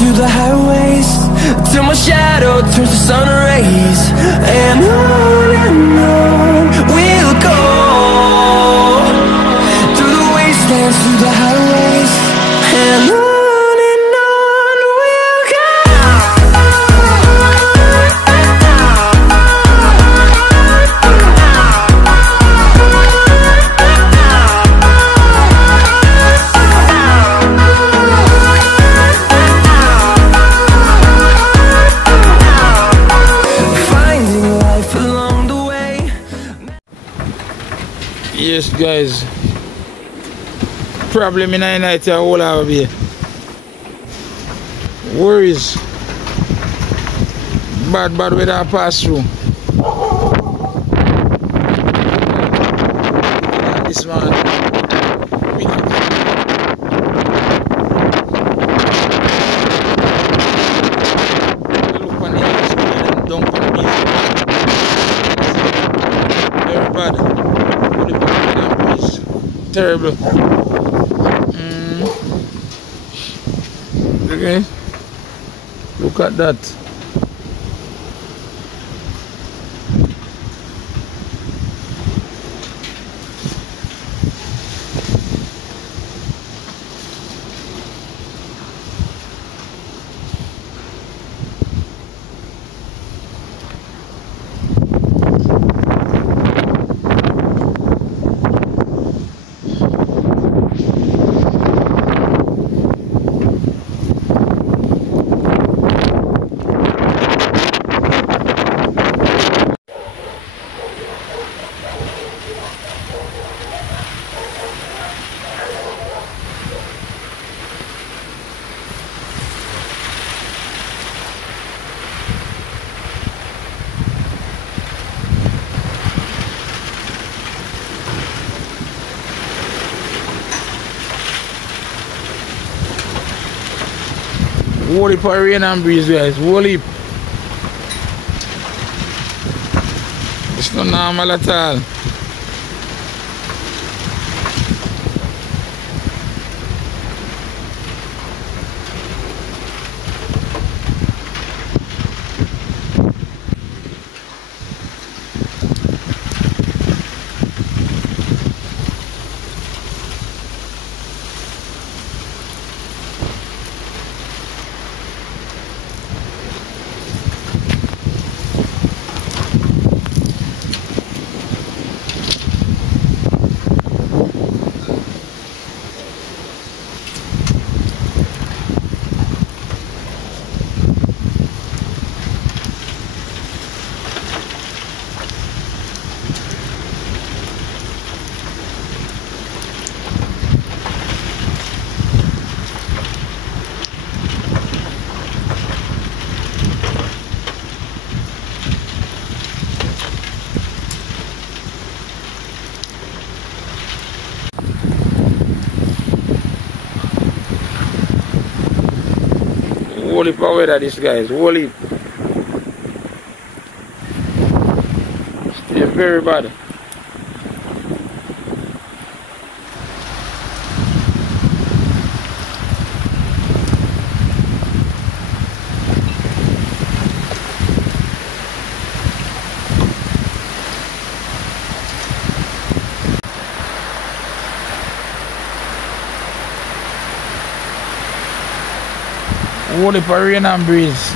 through the highways, till my shadow turns to sun rays. And on we'll go, through the wastelands, through the highways. And on we'll go. Yes, guys. Problem in the night here all over here. Worries. Bad weather pass through. This man. Look on the ice and dump on the beach. Very bad. Terrible. Okay. Look at that. Whole heap of rain and breeze, guys. Whole heap. It's not normal at all. Whole heap of weather this, guys. Whole heap. It's very bad. Whole heap of rain and breeze.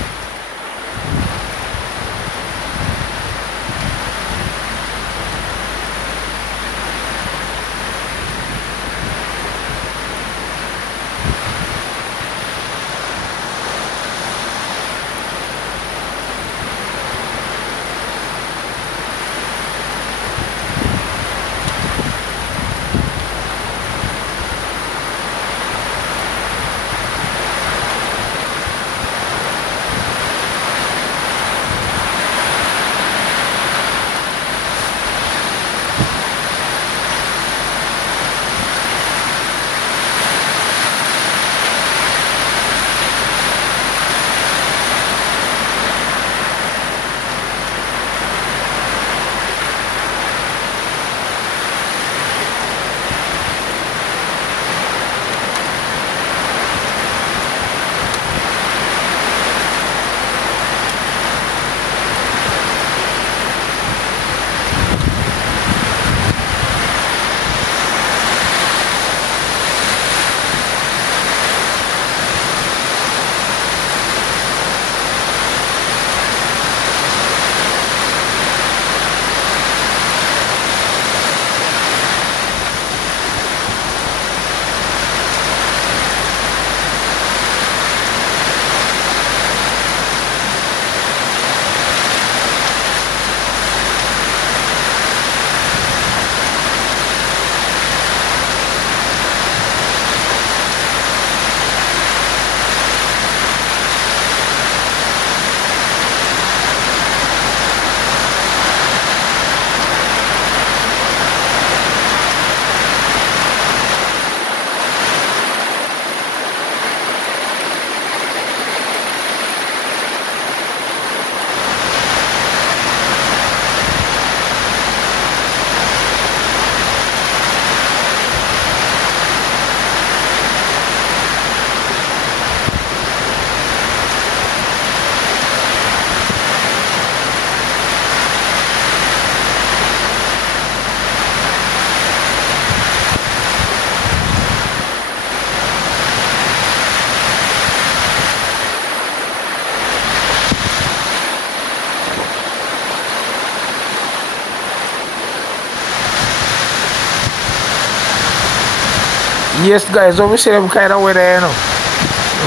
Yes, guys, so we see them kind of weather, you know.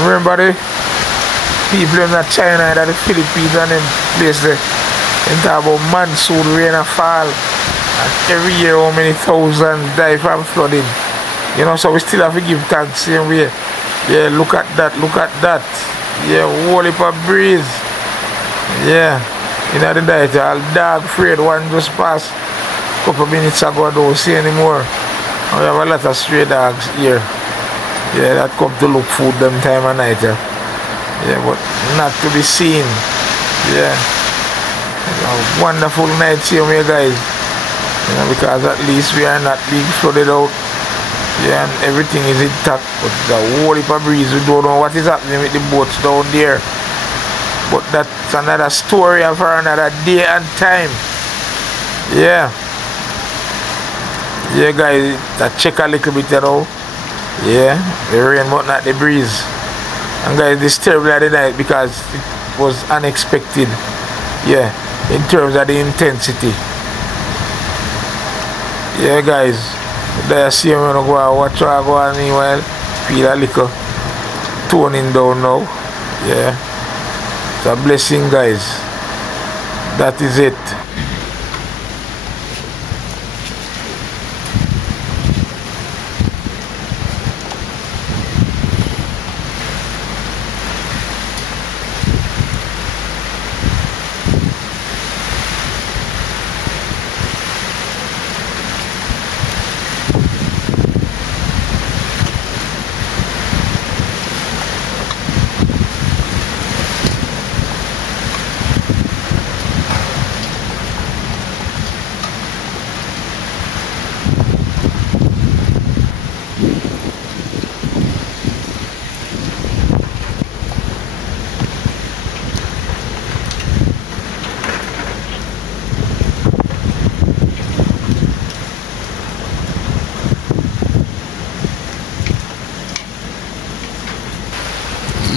Remember the people in China and the Philippines and them place there. They talk about monsoon rain and fall. And every year how many thousands die from flooding. You know, so we still have to give thanks same way. Yeah, look at that, look at that. Yeah, whole heap of breeze. Yeah. You know the diet, all dog afraid one just passed a couple minutes ago, I don't see anymore. And we have a lot of stray dogs here. Yeah, that come to look food them time of night. Yeah, but not to be seen. Yeah. A wonderful night here, my guys. You know, because at least we are not being flooded out. Yeah, and everything is intact. But the whole heap of breeze, we don't know what is happening with the boats down there. But that's another story for another day and time. Yeah. Yeah, guys, that check a little bit, you know. Yeah, the rain but not the breeze. And guys, this terrible at the night because it was unexpected. Yeah, in terms of the intensity. Yeah, guys, there see me go and watch what go on meanwhile. Feel a little toning down now. Yeah, it's a blessing, guys. That is it.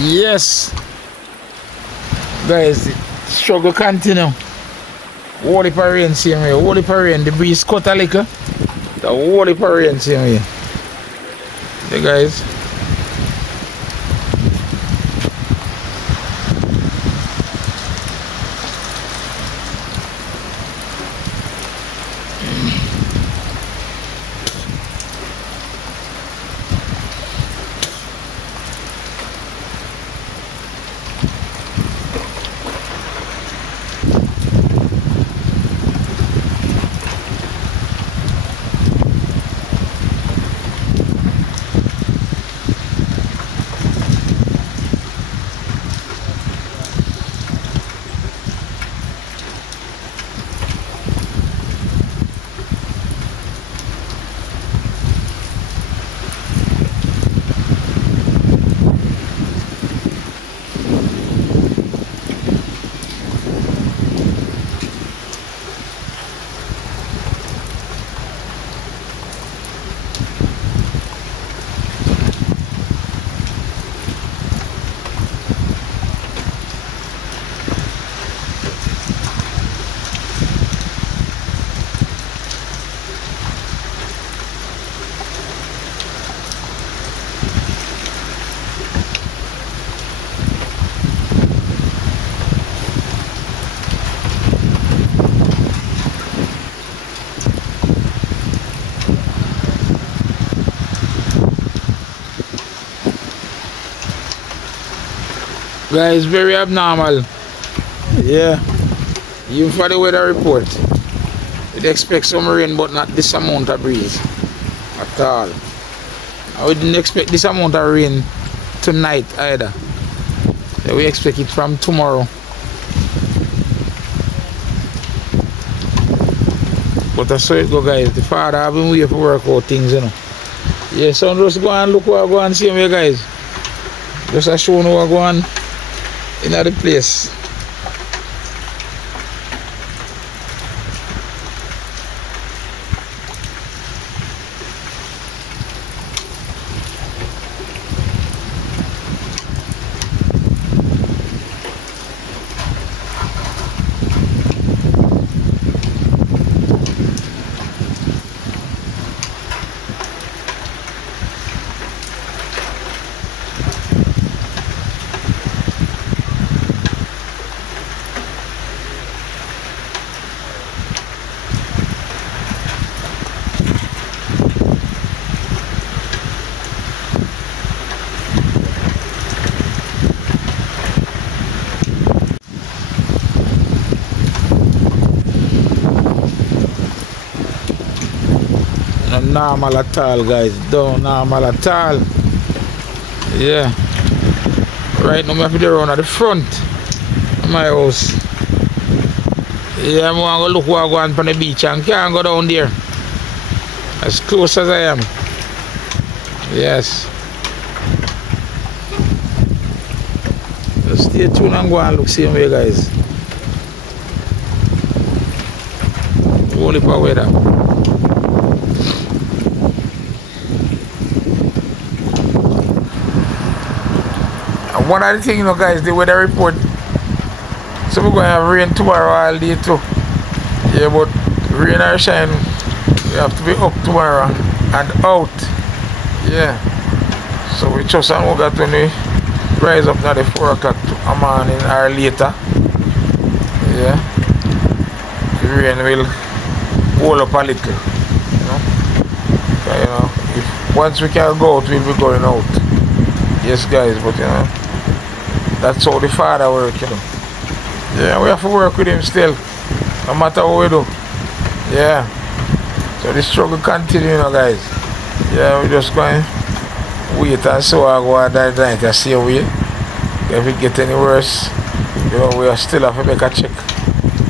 Yes, guys, the struggle continue. Whole heap of rain same way, whole heap of rain, the breeze cut a little. The whole heap of rain same way. The guys. Guys, very abnormal. Yeah. Even for the weather report. We'd expect some rain but not this amount of breeze. At all. I didn't expect this amount of rain tonight either. Yeah, we expect it from tomorrow. But that's how it go, guys. The father have been waiting for work out things, you know. Yeah, so just go and look what I go and see me, guys. Just to show you what I go on in the place. Not normal at all, guys. Don't normal at all. Yeah. Right now, I have to go around at the front of my house. Yeah, I'm going to look what I go on from the beach and can't go down there. As close as I am. Yes. So stay tuned and go and look same way, guys. Only for weather. And one of the things, you know, guys, the weather report. So we're going to have rain tomorrow all day too. Yeah, but rain or shine, we have to be up tomorrow and out. Yeah. So we just and we got to rise up now the 4 o'clock a morning or later. Yeah. The rain will hold up a little. You know. So, you know, if once we can go out, we'll be going out. Yes, guys, but you know, that's how the Father works, you know. Yeah, we have to work with him still, no matter what we do. Yeah. So the struggle continues, you know, guys. Yeah, we're just going to wait and see what I go on that night and see away. If it get any worse, you know, we still have to make a check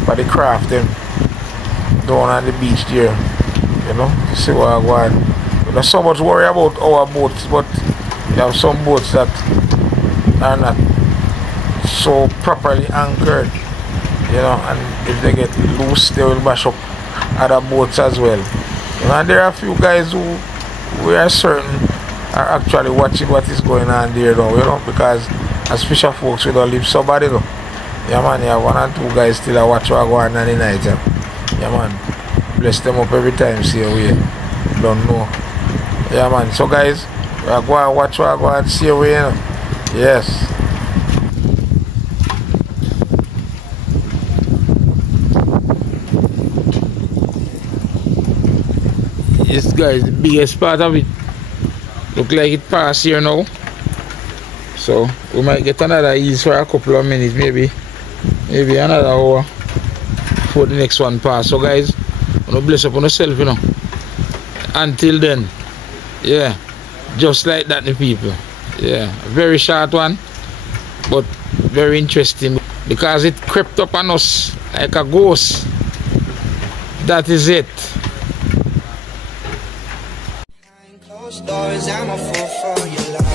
for the craft them down on the beach there. You know, to see what I go on. We don't so much worry about our boats, but we have some boats that are not so properly anchored, you know, and if they get loose, they will mash up other boats as well. You know, and there are a few guys who we are certain are actually watching what is going on there, though, you know, because as fisher folks, we don't leave somebody, though. Yeah, man, yeah, 1 or 2 guys still are watch what go on the night, yeah, man. Bless them up every time, see we don't know. Yeah, man. So, guys, we are going to watch what go on, see we, you know. Yes. Yes, guys, the biggest part of it look like it passed here now. So we might get another ease for a couple of minutes, maybe another hour for the next one pass. So guys, bless up on yourself, you know. Until then, yeah, just like that, the people. Yeah, a very short one, but very interesting because it crept up on us like a ghost. That is it. Closed doors, I'm a fool for your love.